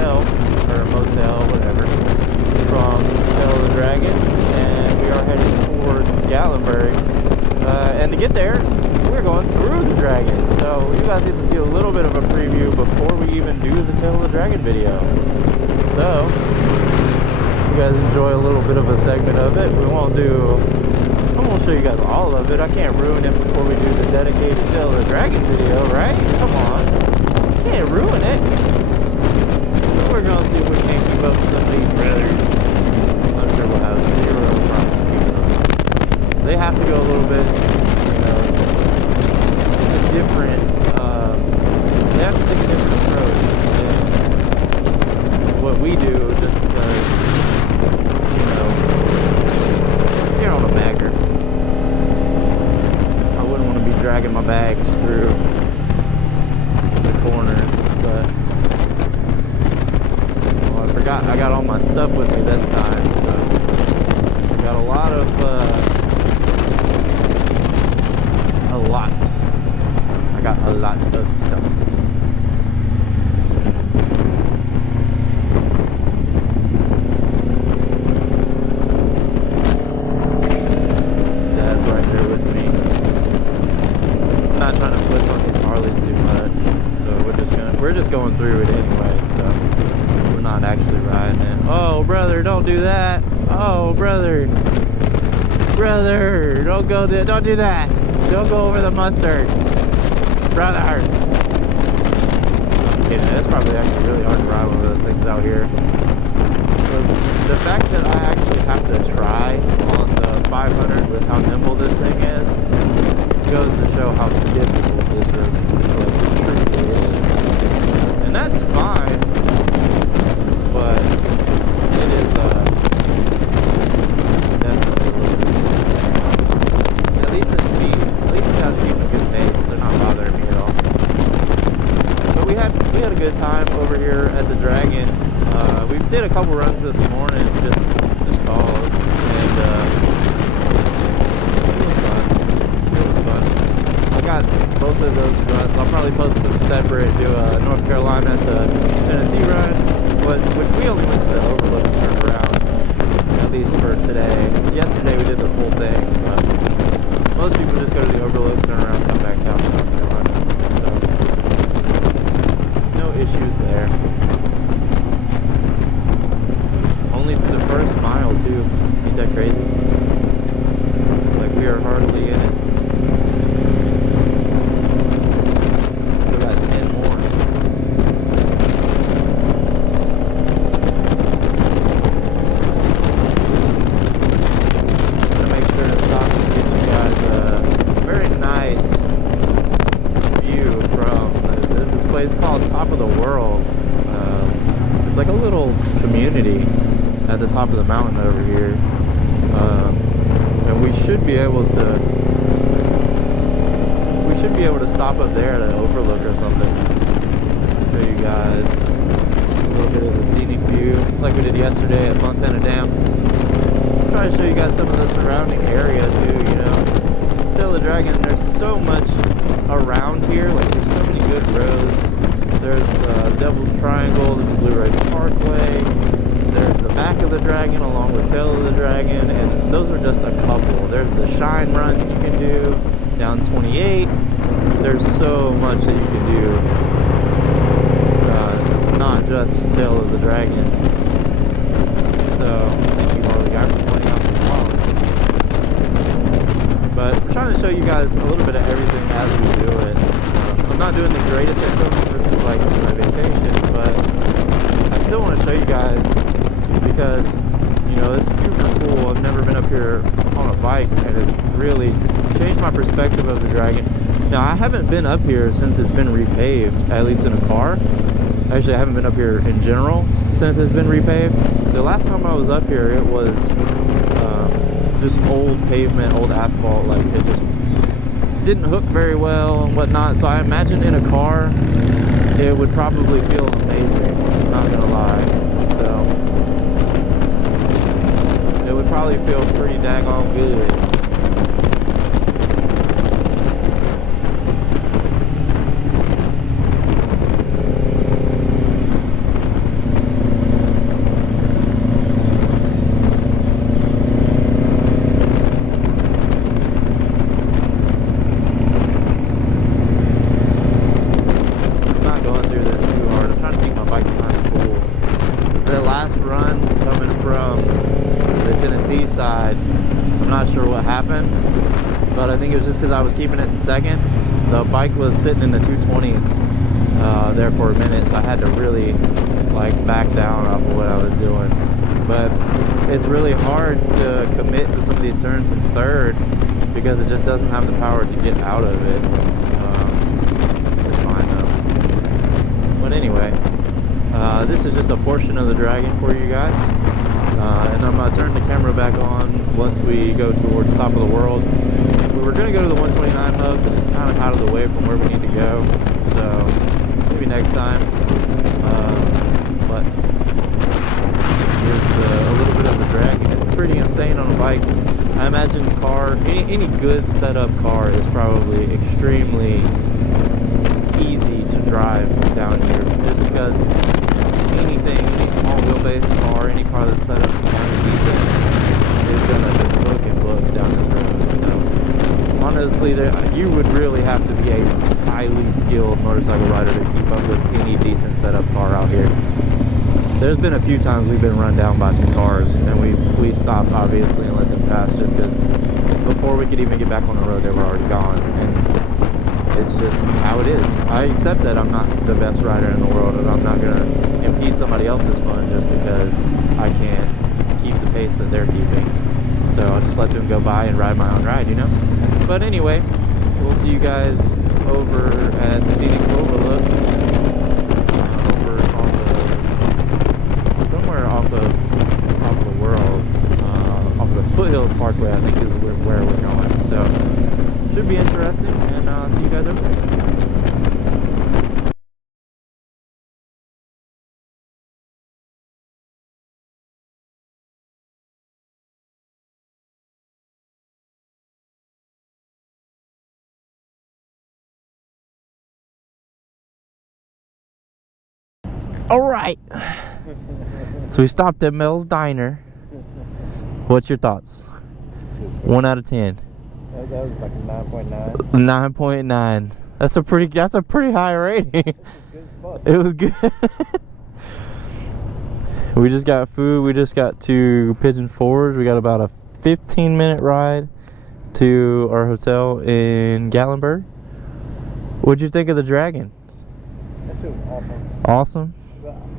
hotel or motel, whatever, from Tail of the Dragon, and we are heading towards Gatlinburg. And to get there, we're going through the dragon. So you guys get to see a little bit of a preview before we even do the Tail of the Dragon video. So you guys enjoy a little bit of a segment of it. I won't show you guys all of it. I can't ruin it before we do the dedicated Tail of the Dragon video, right? Come on. Can't ruin it. We're gonna see if we can't keep up with some of these brothers. I'm sure we'll have zero problem keeping up. They have to go a little bit, different, they have to take a different approach than what we do, just because, you're on a bagger. I wouldn't want to be dragging my bags through the corners, but I forgot I got all my stuff with me this time, so I got a lot of stuff. Dad's right there with me. I'm not trying to flip on these Harleys too much, so we're just going through it anyway, so we're not actually riding it. Oh brother, don't do that. Oh brother, don't do that. Don't go over the mustard. Brother! I'm kidding, it's probably actually really hard to ride one of those things out here. Because the fact that I actually have to try on the 500 with how nimble this thing is goes to show how difficult this really truly is. And that's fine, but it is definitely a little bit. At least it's speed. At least it's got to keep a good pace. They're not bothering me at all. But we had a good time over here at the Dragon. We did a couple runs this morning, just cause, and it was fun. I got both of those runs. I'll probably post them separate. Do a North Carolina to Tennessee run, which we only went to the Overlook and turned around, at least for today. Yesterday we did the full thing, but most people just go to the Overlook, turn around, come back down to North Carolina. So no issues there. Only for the first mile too. Ain't that crazy? Like we are hardly in it. Still got 10 more. I'm gonna make sure to stop and give you guys a very nice view from this place called Top of the World. It's like a little community at the top of the mountain over here, and we should be able to stop up there at an overlook or something. Show you guys a little bit of the scenic view, like we did yesterday at Montana Dam. Try to show you guys some of the surrounding area too. Tail of the Dragon. There's so much around here. Like there's so many good roads. There's Devil's Triangle. There's the Blue Ridge Parkway. There's the back of the Dragon along with Tail of the Dragon, and those are just a couple. There's the Shine Run you can do down 28. There's so much that you can do, not just Tail of the Dragon. So thank you Harley guy for pointing out the flaws. But we're trying to show you guys a little bit of everything as we do it. I'm not doing the greatest at filming. This is like my vacation, but I still want to show you guys because, it's super cool. I've never been up here on a bike, and it's really changed my perspective of the Dragon. Now, I haven't been up here since it's been repaved, at least in a car. Actually, I haven't been up here in general since it's been repaved. The last time I was up here, it was just old pavement, old asphalt. Like, it just didn't hook very well and whatnot. So I imagine in a car, it would probably feel amazing. I'm not gonna lie. So it would probably feel pretty daggone good. think it was just because I was keeping it in second. The bike was sitting in the 220s there for a minute, so I had to really like back down off of what I was doing. But it's really hard to commit to some of these turns in third because it just doesn't have the power to get out of it. It's fine though. But anyway, this is just a portion of the Dragon for you guys. And I'm going to turn the camera back on once we go towards top of the world. We were going to go to the 129 hub, but it's kind of out of the way from where we need to go. So maybe next time. But here's a little bit of the Dragon. It's pretty insane on a bike. I imagine the car, any good setup car is probably extremely easy to drive down here, just because anything, any small wheelbase car, any car that's set up decent is gonna just look and look down this road. So honestly, you would really have to be a highly skilled motorcycle rider to keep up with any decent setup car out here. There's been a few times we've been run down by some cars, and we stopped obviously and let them pass just because before we could even get back on the road, they were already gone. And it's just how it is. I accept that I'm not the best rider in the world, and I'm not gonna impede somebody else's fun just because I can't keep the pace that they're keeping. So I'll just let them go by and ride my own ride, you know? But anyway, we'll see you guys over at Scenic Overlook, over on somewhere off of top of the world, off of the Foothills Parkway, I think is where we're going. So should be interesting, and see you guys over there. All right, so we stopped at Mel's Diner. What's your thoughts? 1 out of 10. That was like a 9.9. 9.9. That's a pretty high rating. It was good. We just got food. We just got to Pigeon Forge. We got about a 15-minute ride to our hotel in Gatlinburg. What'd you think of the Dragon? That shit was awesome. Awesome.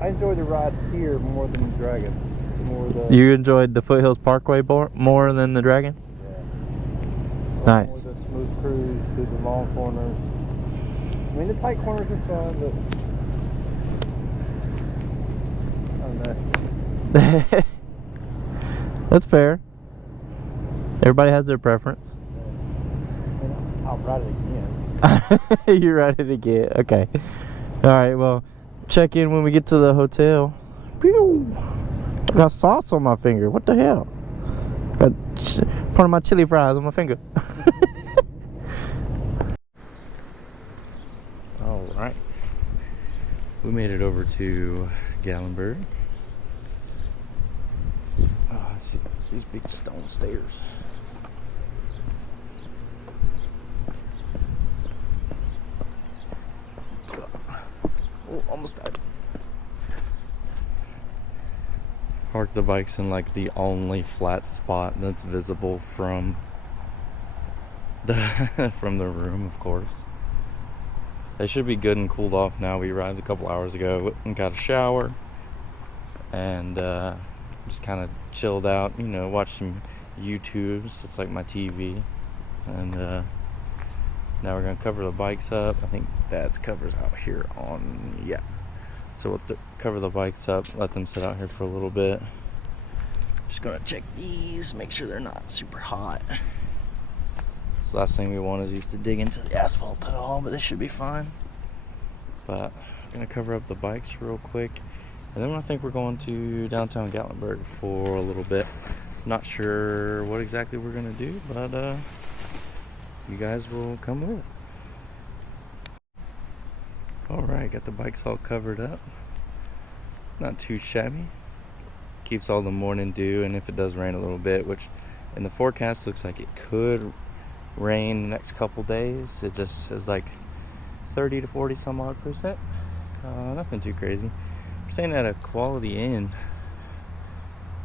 I enjoyed the ride here more than the Dragon. You enjoyed the Foothills Parkway more than the Dragon? Yeah. Nice. More the smooth cruise through the long corners. I mean, the tight corners are fun, but I don't know. That's fair. Everybody has their preference. I'll ride it again. You ride it again. Okay. All right. Well, check in when we get to the hotel. Pew! I got sauce on my finger. What the hell? Got part of my chili fries on my finger. All right. We made it over to Gatlinburg. Oh, let's see these big stone stairs. Oh, almost died. Park the bikes in like the only flat spot that's visible from the from the room, of course. They should be good and cooled off now. We arrived a couple hours ago and got a shower and just kind of chilled out, you know, watched some YouTubes. It's like my TV. And now we're gonna cover the bikes up. I think Dad's covers out here on, yeah. So we'll cover the bikes up, let them sit out here for a little bit. Just gonna check these, make sure they're not super hot. So last thing we want is these to dig into the asphalt at all, but they should be fine. But I'm gonna cover up the bikes real quick. And then I think we're going to downtown Gatlinburg for a little bit. Not sure what exactly we're gonna do, but you guys will come with. Alright, got the bikes all covered up. Not too shabby. Keeps all the morning dew, and if it does rain a little bit, which in the forecast looks like it could rain the next couple days. It just is like 30 to 40 some odd percent. Nothing too crazy. We're staying at a Quality Inn,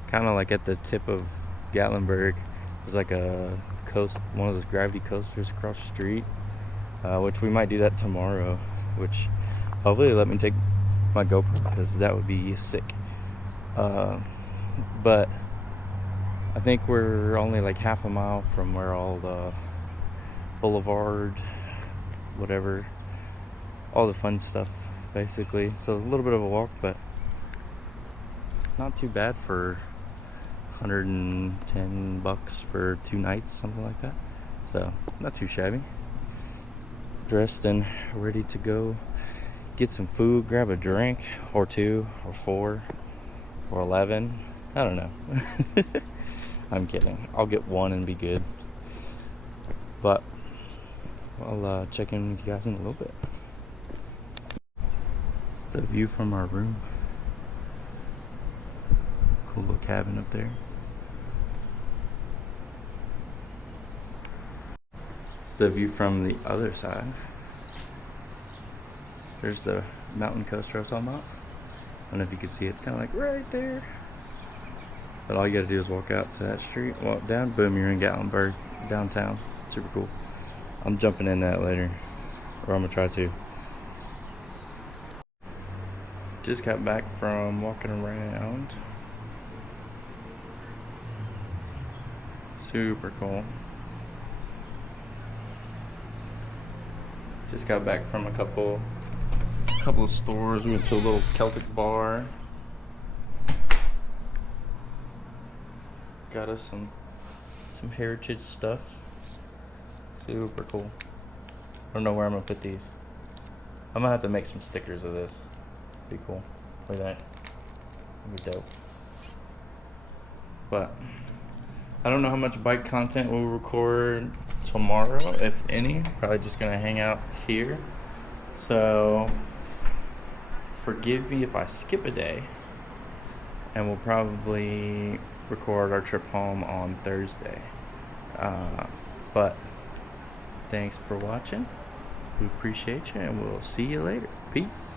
kind of like at the tip of Gatlinburg. There's like a one of those gravity coasters across the street, which we might do that tomorrow, which hopefully they let me take my GoPro, because that would be sick. But I think we're only like half a mile from where all the boulevard, whatever, all the fun stuff basically. So a little bit of a walk, but not too bad for $110 for 2 nights, something like that. So not too shabby. Dressed and ready to go get some food, grab a drink or 2 or 4 or 11. I don't know. I'm kidding. I'll get 1 and be good. But I'll check in with you guys in a little bit. It's the view from our room. Cool little cabin up there. It's the view from the other side. There's the mountain coaster I was talking about. I don't know if you can see it. It's kind of like right there. But all you gotta do is walk out to that street, walk down, boom, you're in Gatlinburg, downtown. Super cool. I'm jumping in that later, or I'm gonna try to. Just got back from walking around. Super cool. Just got back from a couple of stores. We went to a little Celtic bar. Got us some heritage stuff. Super cool. I don't know where I'm gonna put these. I'm gonna have to make some stickers of this. Be cool. Look at that. That'd be dope. But I don't know how much bike content we'll record tomorrow, if any. Probably just gonna hang out here. So forgive me if I skip a day. And we'll probably record our trip home on Thursday. But thanks for watching. We appreciate you, and we'll see you later. Peace.